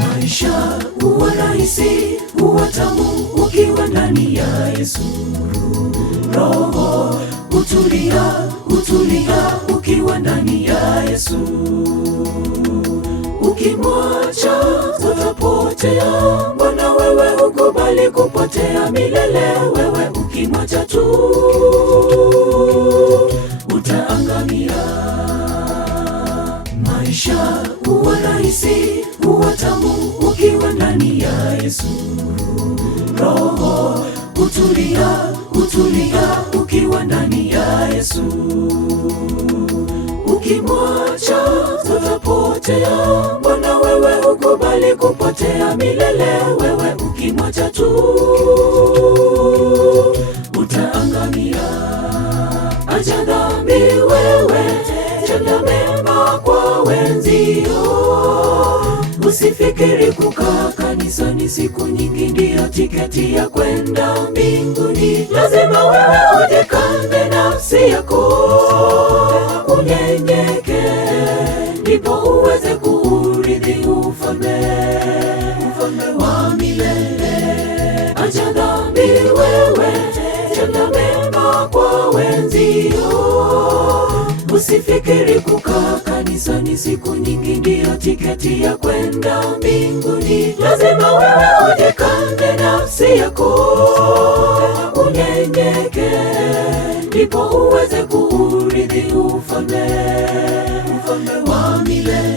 Maisha huwa rahisi, huwa tamu ukiwa ndani ya Yesu. Roho hutulia, hutulia ukiwa ndani ya Yesu. Ukimwacha utapotea, mbona wewe hukubali kupotea milele? Wewe ukimwacha tu utaangamia. Maisha huwa rahisi, huwa tamu ukiwa ndani ya Yesu. Roho hutulia, hutulia ukiwa ndani ya Yesu. Ukimwacha utapotea, mbona wewe hukubali kupotea milele? Wewe ukimwacha tu utaangamia. Acha dhambi wewe, tenda mema kwa wenzio. Usifikiri kukaa kanisani siku nyingi ndio tiketi ya kwenda mbinguni. Lazima wewe ujikane nafsi yako, unyenyeke, ndipo uweze kuurithi ufalme wa milele. Acha dhambi wewe, tenda mema kwa wenzio. Usifikiri kukaa kanisani siku nyingi ndio tiketi ya kwenda mbinguni. Lazima wewe ujikane nafsi yako, unyenyeke, ndipo uweze kuurithi ufalme wa milele.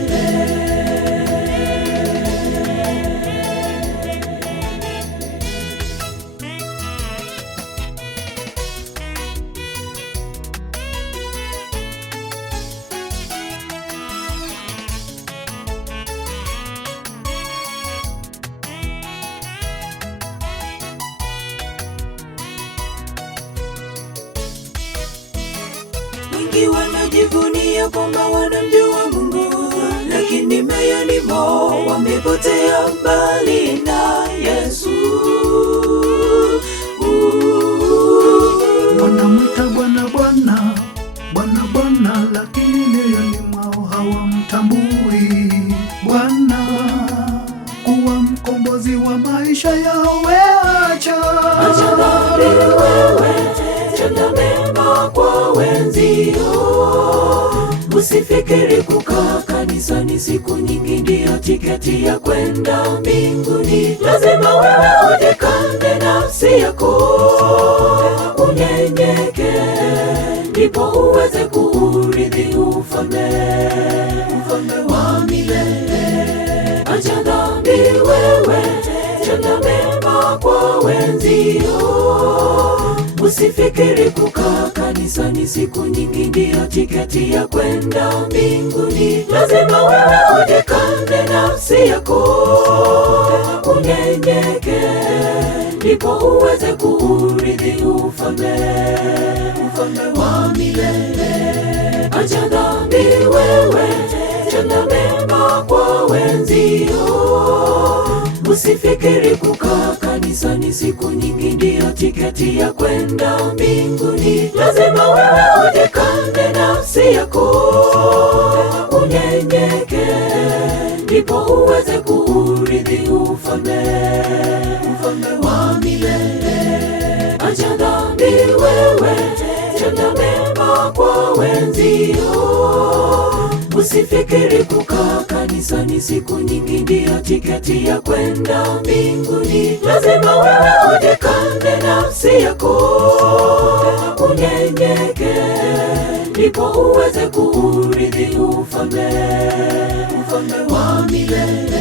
Wengi wanajivunia kwamba wanamjua Mungu, lakini moyoni mwao wamepotea mbali na Yesu. Wanamwita Bwana Bwana, Bwana Bwana, lakini moyoni mwao hawamtambui Bwana kuwa mkombozi wa maisha yao. Acha dhambi wewe, tenda mema kwa wenzio. Usifikiri kukaa kanisani siku nyingi ndio tiketi ya kwenda mbinguni. Lazima wewe ujikane nafsi yako, unyenyeke, ndipo uweze kuurithi ufalme wa milele. Acha dhambi wewe, tenda mema kwa wenzio. Usifikiri kukaa kanisani siku nyingi ndio tiketi ya kwenda mbinguni. Lazima wewe ujikane nafsi yako, unyenyeke, ndipo uweze kuurithi ufalme wa milele. Acha dhambi wewe, tenda mema kwa wenzio. Usifikiri kukaa kanisani siku nyingi ndio tiketi ya kwenda mbinguni. Lazima wewe ujikane nafsi yako, unyenyeke, ndipo uweze kuurithi ufalme wa milele. Acha dhambi wewe, tenda mema kwa wenzio. Usifikiri kukaa kanisani siku nyingi ndio tiketi ya kwenda mbinguni. Lazima wewe ujikane nafsi yako, unyenyeke, ndipo uweze kuurithi ufalme wa milele.